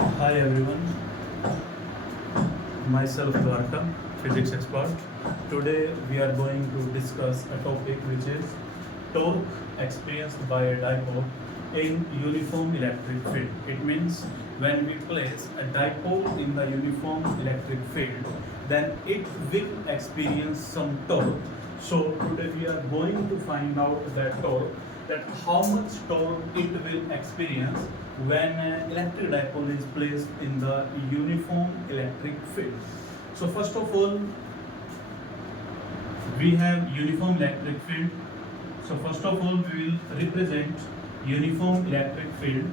Hi everyone, myself Dwarka, physics expert. Today we are going to discuss a topic which is torque experienced by a dipole in uniform electric field. It means when we place a dipole in the uniform electric field, then it will experience some torque. So today we are going to find out that torque, that how much torque it will experience when an electric dipole is placed in the uniform electric field. So first of all, we have uniform electric field. So first of all, we will represent uniform electric field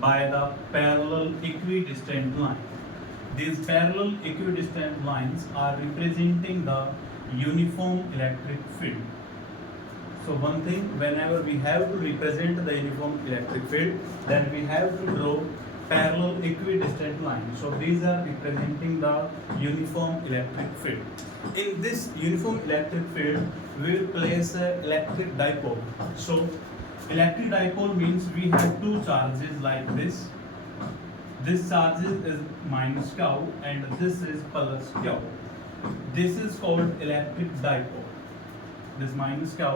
by the parallel equidistant line. These parallel equidistant lines are representing the uniform electric field. So one thing, whenever we have to represent the uniform electric field, then we have to draw parallel equidistant lines. So these are representing the uniform electric field. In this uniform electric field, we will place an electric dipole. So electric dipole means we have two charges like this. This charge is minus q and this is plus q. This is called electric dipole. This minus q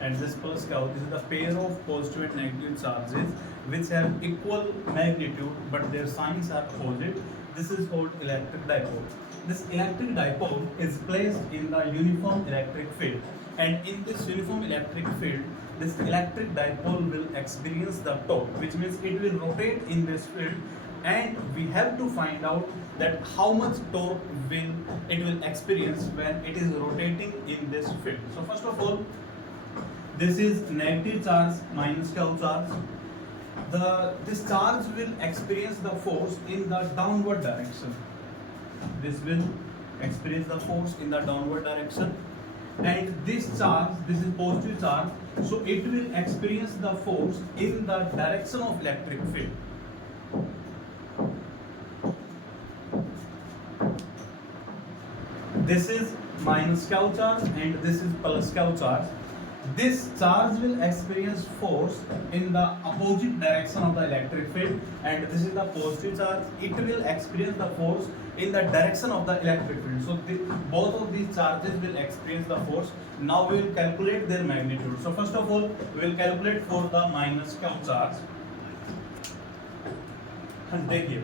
and this plus q, this is the pair of positive and negative charges which have equal magnitude but their signs are opposite. This is called electric dipole. This electric dipole is placed in the uniform electric field, and in this uniform electric field, this electric dipole will experience the torque, which means it will rotate in this field, and we have to find out that how much torque it will experience when it is rotating in this field. So first of all, this is negative charge minus q charge. This charge will experience the force in the downward direction. This will experience the force in the downward direction, and this charge, this is positive charge, so it will experience the force in the direction of electric field. This is minus q charge and this is plus q charge. This charge will experience force in the opposite direction of the electric field, and this is the positive charge. It will experience the force in the direction of the electric field. So both of these charges will experience the force. Now we will calculate their magnitude. So first of all, we will calculate for the minus q charge. देखिए,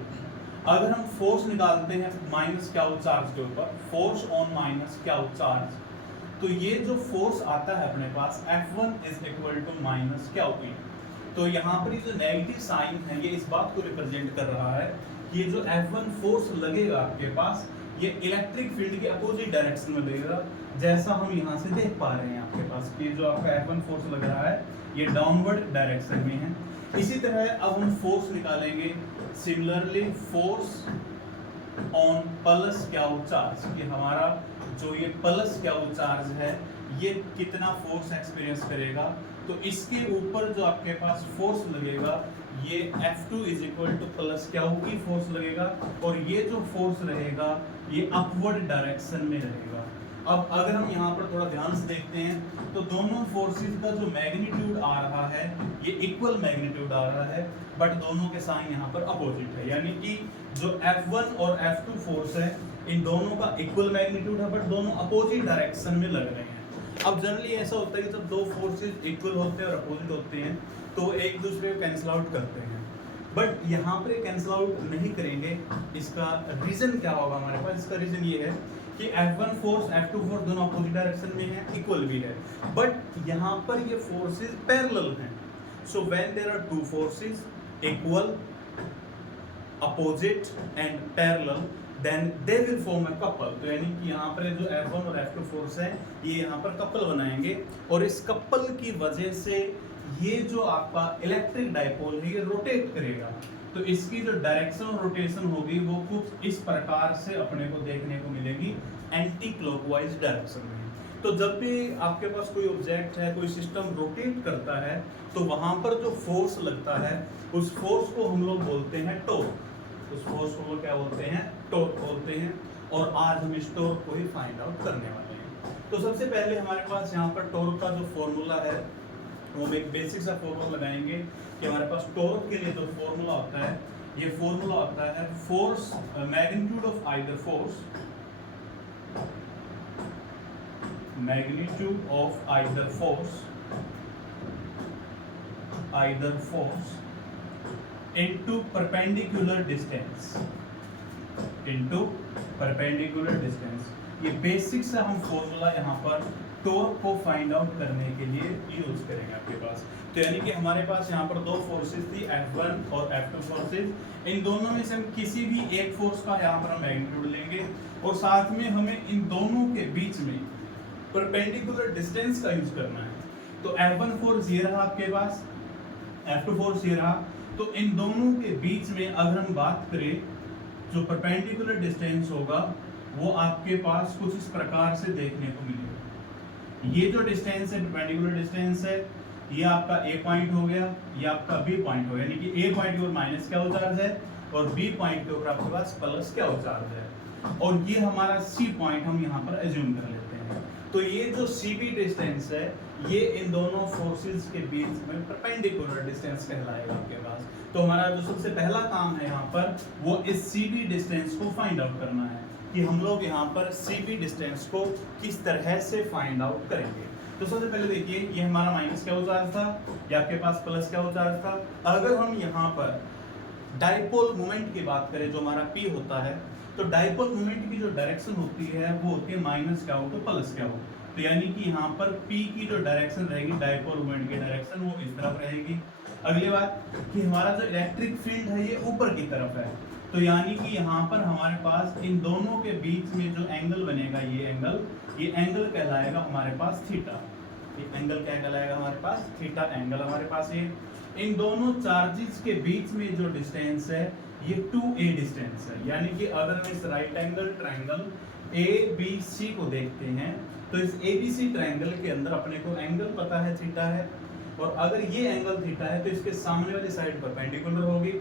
अगर हम force निकालते हैं minus Q charge के ऊपर, force on minus Q charge, तो ये जो फोर्स आता है अपने पास F1 is equal to minus Q E. तो यहाँ पर ये जो नेगेटिव साइन है ये इस बात को रिप्रेजेंट कर रहा है कि ये जो F1 फोर्स लगेगा आपके पास, ये इलेक्ट्रिक फील्ड के अपोजिट डायरेक्शन में लगेगा, जैसा हम यहाँ से देख पा रहे हैं आपके पास कि जो आपका F1 फोर्स लग रहा है ये डाउनवर्ड डायरेक्शन में है. इसी तरह अब हम फोर्स निकालेंगे similarly force on plus Q charge, कि हमारा जो ये प्लस क्यू चार्ज है ये कितना फोर्स एक्सपीरियंस करेगा. तो इसके ऊपर जो आपके पास फोर्स लगेगा ये F2 is equal two plus Q की फोर्स लगेगा, और ये जो फोर्स रहेगा ये अपवर्ड डायरेक्शन में रहेगा. अब अगर हम यहाँ पर थोड़ा ध्यान से देखते हैं तो दोनों फोर्सेस का जो मैग्नीट्यूड आ रहा है ये इक्वल मैग्नीट्यूड आ रहा है, बट दोनों के साइन यहाँ पर अपोजिट है, यानी कि जो F1 और F2 फोर्स है इन दोनों का इक्वल मैग्नीट्यूड है बट दोनों अपोजिट डायरेक्शन में लग रहे हैं. अब जनरली ऐसा होता है कि जब दो फोर्सेस इक्वल होते हैं और अपोजिट होते हैं तो एक दूसरे को कैंसिल आउट करते हैं, बट यहाँ पर कैंसिल आउट नहीं करेंगे. इसका रीजन क्या होगा हमारे पास? इसका रीजन ये है कि F1 फोर्स F2 फोर्स दोनों अपोजिट डायरेक्शन में है, इक्वल भी है, बट यहाँ पर ये फोर्सेस पैरेलल हैं. So when there are two forces equal, opposite and parallel, then they will form a couple. तो यानी कि यहाँ पर जो F1 और F2 फोर्स है ये यहाँ पर कपल बनाएंगे, और इस कपल की वजह से ये जो आपका इलेक्ट्रिक डाइपोल है ये रोटेट करेगा. तो इसकी जो डायरेक्शन और रोटेशन होगी वो कुछ इस प्रकार से अपने को देखने को मिलेगी, एंटी क्लॉकवाइज डायरेक्शन में. तो जब भी आपके पास कोई ऑब्जेक्ट है, कोई सिस्टम रोटेट करता है, तो वहां पर जो फोर्स लगता है उस फोर्स को हम लोग बोलते हैं टॉर्क. उस फोर्स को क्या बोलते हैं? टॉर्क बोलते हैं. और आज हम इस टॉर्क को ही फाइंड आउट करने वाले हैं. तो सबसे पहले हमारे पास यहाँ पर टॉर्क का जो फॉर्मूला है वो हम एक बेसिक सा फॉर्मूला लगाएंगे कि हमारे पास टॉर्क के लिए जो फॉर्मूला होता है ये फॉर्मूला होता है force magnitude of either force, magnitude of either force into perpendicular distance, ये बेसिक सा हम फॉर्मूला यहाँ पर टॉर्क को फाइंड आउट करने के लिए यूज करेंगे आपके पास। तो यानी कि हमारे पास यहाँ पर दो फोर्सेस थी, F1 और F2 फोर्सेस। इन दोनों में से हम किसी भी एक फोर्स का यहाँ पर हम मैग्नीट्यूड लेंगे और साथ में हमें इन दोनों के बीच में परपेंडिकुलर डिस्टेंस का यूज करना है। तो F1 फोर्स ये रहा आपके पास, F2 फोर्स ये रहा। तो इन दोनों के बीच में अगर हम बात करें, जो परपेंडिकुलर डिस्टेंस होगा वो आपके पास कुछ इस प्रकार से देखने को मिलेगा। ये जो डिस्टेंस है, परपेंडिकुलर डिस्टेंस है, ये आपका A पॉइंट हो गया, ये आपका B पॉइंट हो गया। यानी कि A पॉइंट के ऊपर माइनस क्या चार्ज है और B पॉइंट के ऊपर आपके पास प्लस क्या चार्ज है। और ये हमारा C पॉइंट हम यहाँ पर एज्यूम कर लेते हैं। तो ये जो CB डिस्टेंस है, ये इन दोनों फोर्सेस के बीच में परपेंडिकुलर डिस्टेंस कहलाएगा आपके पास। तो हमारा जो सबसे पहला काम है यहाँ पर, वो इस CB डिस्टेंस को फाइंड आउट करना है कि हम लोग यहाँ पर CB डिस्टेंस को किस तरह से फाइंड आउट करेंगे। तो सबसे पहले देखिए, ये हमारा माइनस क्या चार्ज था, ये आपके पास प्लस क्या चार्ज था। अगर हम यहाँ पर डाइपोल मोमेंट की बात करें, जो हमारा P होता है, तो डाइपोल मोमेंट की जो डायरेक्शन होती है वो होती है माइनस क्या हो तो प्लस क्या हो। तो यानी कि यहाँ पर P की जो डायरेक्शन रहेगी, डाइपोल मोमेंट की डायरेक्शन, वो इस तरफ रहेगी। अगली बात कि हमारा जो इलेक्ट्रिक फील्ड है ये ऊपर की तरफ है। तो यानी कि यहाँ पर हमारे पास इन दोनों के बीच में जो एंगल बनेगा, ये एंगल कहलाएगा हमारे पास थीटा। ये एंगल क्या कहलाएगा हमारे पास, थीटा एंगल हमारे पास ये। इन दोनों चार्जेस के बीच में जो डिस्टेंस है ये 2a डिस्टेंस है। यानी कि अगर हम इस राइट एंगल ट्रायंगल ABC को देखते हैं, तो इस ABC ट्रायंगल के अंदर अपने को एंगल पता है थीटा है, और अगर ये एंगल थीटा है तो इसके सामने वाली साइड परपेंडिकुलर होगी।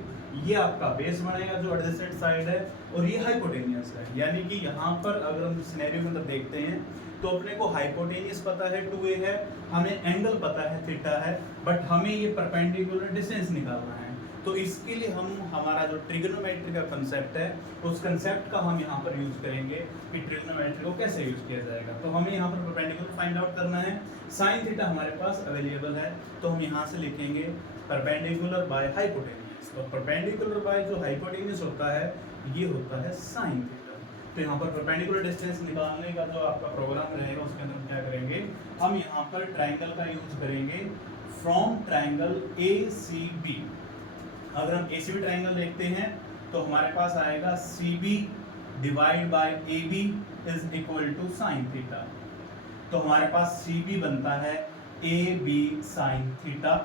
ये आपका बेस बनेगा जो एडजेसेंट साइड है, और ये हाइपोटेनियस है। यानी कि यहाँ पर अगर हम सिनेरियो के अंदर देखते हैं तो अपने को हाइपोटेनियस पता है 2a है, हमें एंगल पता है थीटा है, बट हमें ये परपेंडिकुलर डिस्टेंस निकालना है। तो इसके लिए हम हमारा जो ट्रिग्नोमेट्री का कंसेप्ट है, उस कंसेप्ट का हम यहाँ पर यूज करेंगे कि ट्रिग्नोमेट्री को कैसे यूज किया जाएगा। तो हमें यहाँ पर परपेंडिकुलर फाइंड आउट करना है। साइन थीटा हमारे पास अवेलेबल है, तो हम यहाँ से लिखेंगे परपेंडिकुलर बाय हाइपोटेनियस। तो परपेंडिकुलर बाय जो हाइपोटेनियस होता है, ये होता है साइन थीटा। तो यहाँ पर परपेंडिकुलर डिस्टेंस निकालने का जो आपका प्रोग्राम रहेगा, उसके अंदर हम क्या करेंगे, हम यहाँ पर ट्राइंगल का यूज करेंगे फ्रॉम ट्राइंगल ACB। अगर हम ACB ट्राइंगल देखते हैं तो हमारे पास आएगा CB divide by AB is equal to sine theta. तो हमारे पास CB बनता है AB साइन थीटा।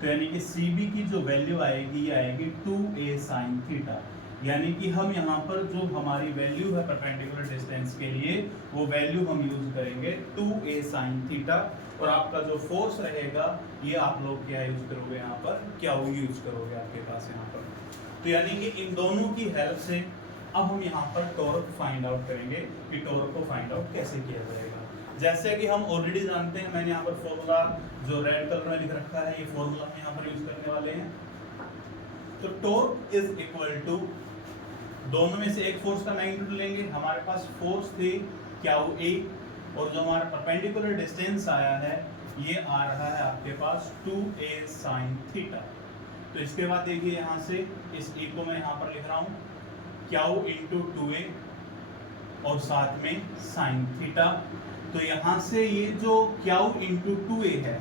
तो यानी कि CB की जो वैल्यू आएगी, ये आएगी 2a साइन थीटा। यानी कि हम यहाँ पर जो हमारी वैल्यू है परपेंडिकुलर डिस्टेंस के लिए, वो वैल्यू हम यूज करेंगे 2a साइन थीटा। और आपका जो फोर्स रहेगा, ये आप लोग क्या यूज करोगे, यहाँ पर क्या यूज करोगे आपके पास यहाँ पर। तो यानी कि इन दोनों की हेल्प से अब हम यहाँ पर टॉर्क फाइंड आउट करेंगे कि टॉर्क को फाइंड आउट कैसे किया जाएगा। जैसे कि हम ऑलरेडी जानते हैं, मैंने यहाँ पर फॉर्मूला जो रेड कलर में लिख रखा है, ये फॉर्मूला हम यहाँ पर यूज करने वाले हैं। तो टॉर्क इज इक्वल टू, दोनों में से एक फोर्स का मैग्नीट्यूड लेंगे। हमारे पास फोर्स थी क्या वो A, और जो हमारा परपेंडिकुलर डिस्टेंस आया है, ये आ रहा है आपके पास 2a साइन थीटा। तो इसके बाद देखिए यहाँ से इस E को मैं यहाँ पर लिख रहा हूँ क्याउ इंटू 2a और साथ में साइन थीटा। तो यहाँ से ये जो क्याउ इंटू 2a है,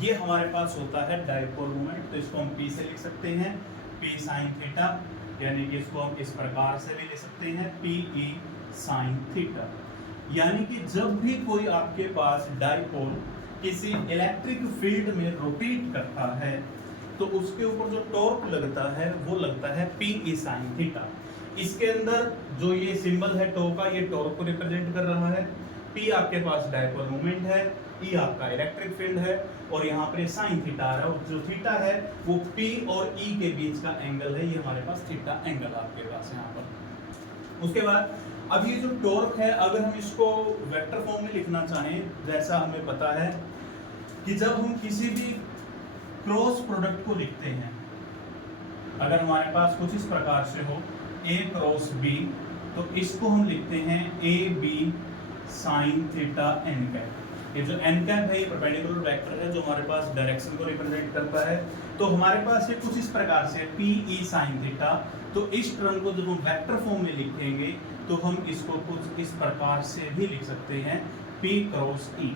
ये हमारे पास होता है डाइपोल मोमेंट। तो इसको हम P से लिख सकते हैं, P साइन थीटा। यानी कि इसको हम इस प्रकार से भी लिख सकते हैं, PE साइन थीटा। यानी कि जब भी कोई आपके पास डाइपोल किसी इलेक्ट्रिक फील्ड में रोटेट करता है, तो उसके ऊपर जो टॉर्क लगता है वो लगता है PE साइन थीटा। इसके अंदर जो ये सिंबल है टॉर्क का, ये टॉर्क को रिप्रेजेंट कर रहा है। P आपके पास डाइपोल मोमेंट है, E आपका इलेक्ट्रिक फील्ड है, और यहाँ पर साइन थीटा आ रहा है। और जो थीटा है वो P और E के बीच का एंगल है, ये हमारे पास थीटा एंगल आपके पास यहाँ पर। उसके बाद अब ये जो टॉर्क है, अगर हम इसको वेक्टर फॉर्म में लिखना चाहें, जैसा हमें पता है कि जब हम किसी भी क्रॉस प्रोडक्ट को लिखते हैं, अगर हमारे पास कुछ इस प्रकार से हो A क्रॉस B, तो इसको हम लिखते हैं A B sine theta N cap. ये जो एन कैप है ये परपेंडिकुलर वेक्टर है जो हमारे पास डायरेक्शन को रिप्रेजेंट करता है। तो हमारे पास ये कुछ इस प्रकार से पी ई साइन थीटा, तो इस टर्म को जब हम वेक्टर फॉर्म में लिखेंगे तो हम इसको कुछ इस प्रकार से भी लिख सकते हैं P क्रॉस E।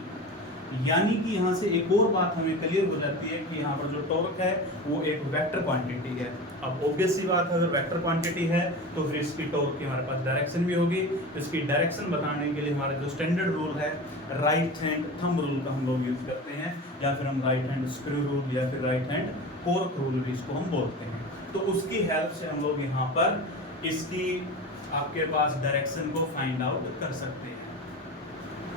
यानी कि यहाँ से एक और बात हमें क्लियर हो जाती है कि यहाँ पर जो टॉर्क है वो एक वेक्टर क्वांटिटी है। अब ऑब्वियस सी बात है, अगर वेक्टर क्वांटिटी है तो फिर इसकी टॉर्क की हमारे पास डायरेक्शन भी होगी। तो इसकी डायरेक्शन बताने के लिए हमारा जो स्टैंडर्ड रूल है राइट हैंड थंब रूल का हम लोग यूज करते हैं, या फिर हम राइट हैंड स्क्रू रूल या फिर राइट हैंड कॉर्क रूल भी इसको हम बोलते हैं। तो उसकी हेल्प से हम लोग यहाँ पर इसकी आपके पास डायरेक्शन को फाइंड आउट कर सकते हैं।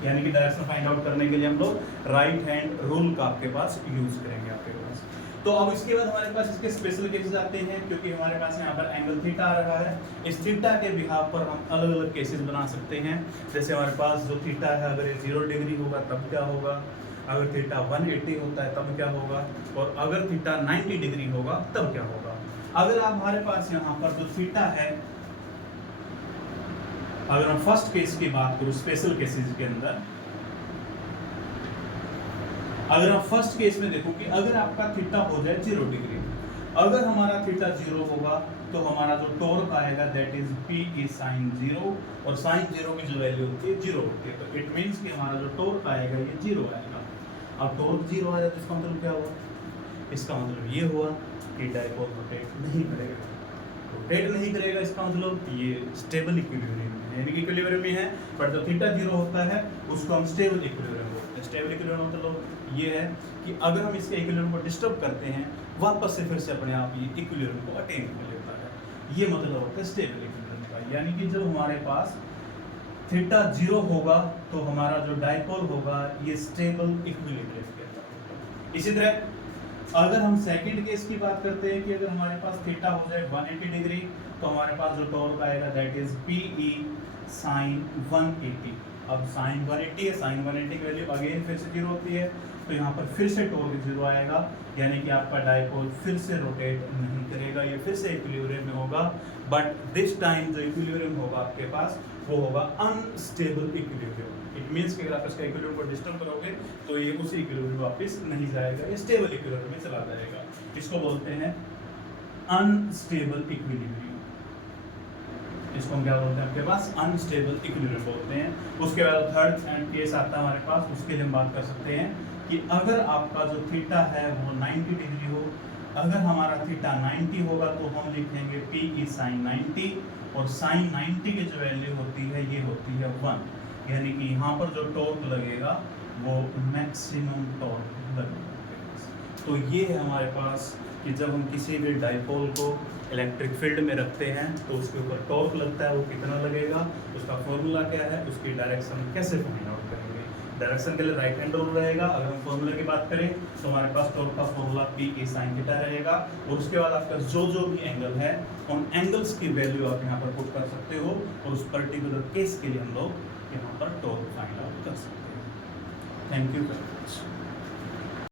यानी कि डायरेक्शन फाइंड आउट करने के लिए हम लोग राइट हैंड रूल का आपके पास यूज करेंगे आपके पास। तो अब इसके बाद हमारे पास इसके स्पेशल केसेस आते हैं, क्योंकि हमारे पास यहाँ पर एंगल थीटा आ रहा है। इस थीटा के बिहाफ पर हम अलग अलग केसेस बना सकते हैं। जैसे हमारे पास जो थीटा है अगर ये 0 डिग्री होगा तब क्या होगा, अगर थीटा 180 होता है तब क्या होगा, और अगर थीटा 90 डिग्री होगा तब क्या होगा। अगर आप हमारे पास यहाँ पर जो थीटा है, अगर हम फर्स्ट केस की बात करूं स्पेशल केसेस के अंदर, अगर हम फर्स्ट केस में देखो कि अगर आपका थीटा हो जाए 0 डिग्री, अगर हमारा थीटा 0 होगा तो हमारा जो टॉर्क आएगा that is P E sine 0, और साइन 0 की जो वैल्यू होती है 0 होती है। तो इट मींस कि हमारा जो टॉर्क आएगा ये 0 आएगा। अब टॉर्क 0 आया तो इसका मतलब क्या हुआ, इसका मतलब ये हुआ कि डायपोल रोटेट नहीं करेगा। रोटेट नहीं करेगा इसका मतलब ये स्टेबल इक्विलिब्रियम है, यानी कि इक्विलिब्रियम में है, बट जो थीटा 0 होता है उसको हम स्टेबल इक्विलिब्रियम बोलते हैं। स्टेबल इक्विलिब्रियम मतलब ये है कि अगर हम इसके इक्विलिब्रियम को डिस्टर्ब करते हैं वापस से फिर से अपने आप ये इक्विलिब्रियम को अटेन कर लेता है। ये मतलब होता है स्टेबल इक्विलिब्रियम का। यानी कि जब हमारे पास थीटा 0 होगा तो हमारा जो डायपोल होगा ये स्टेबल इक्विलिब्रियम के अंदर। इसी तरह अगर हम सेकंड केस की बात करते हैं कि अगर हमारे पास थीटा हो जाए 180 डिग्री, तो हमारे पास जो टॉर्क आएगा that is P E sine 180। अब साइन 180 है, साइन 180 की वैल्यू अगेन फिर से 0 होती है, तो यहाँ पर फिर से टॉर्क 0 आएगा, यानी कि आपका डायपोल फिर से रोटेट नहीं करेगा, ये फिर से इक्विलिब्रियम में होगा। बट दिस टाइम जो इक्विलिब्रियम होगा आपके पास वो होगा अनस्टेबल इक्विलिब्रियम। इट मींस कि अगर आप इसका इक्विलिब्रियम को डिस्टर्ब करोगे तो ये उसी इक्विलिब्रियम में वापस नहीं जाएगा, ये स्टेबल इक्विलिब्रियम में चला जाएगा। इसको बोलते हैं अनस्टेबल इक्विलिब्रियम। इसको हम क्या बोलते हैं आपके पास अनस्टेबल इक्विलिब्रियम बोलते हैं। उसके बाद थर्ड केस आता है हमारे पास, उसके लिए हम बात कर सकते हैं कि अगर आपका जो थीटा है वो 90 डिग्री हो, अगर हमारा थीटा 90 होगा तो हम लिखेंगे P ई साइन 90, और साइन 90 की जो वैल्यू होती है ये होती है 1, यानी कि यहाँ पर जो टॉर्क लगेगा वो मैक्सिमम टॉर्क लगेगा। तो ये है हमारे पास कि जब हम किसी भी डायपोल को इलेक्ट्रिक फील्ड में रखते हैं तो उसके ऊपर टॉर्क लगता है, वो कितना लगेगा, उसका फॉर्मूला क्या है, उसकी डायरेक्शन कैसे फाइंड आउट करेंगे। डायरेक्शन के लिए राइट हैंड रूल रहेगा। अगर हम फॉर्मूला की बात करें तो हमारे पास टॉर्क का formula P E sine theta रहेगा, और उसके बाद आपका जो भी एंगल है उन एंगल्स की वैल्यू आप यहाँ पर पुट कर सकते हो, और उस पर्टिकुलर केस के लिए हम लोग यहाँ पर टॉर्क फाइंड आउट कर सकते हैं। Thank you very much.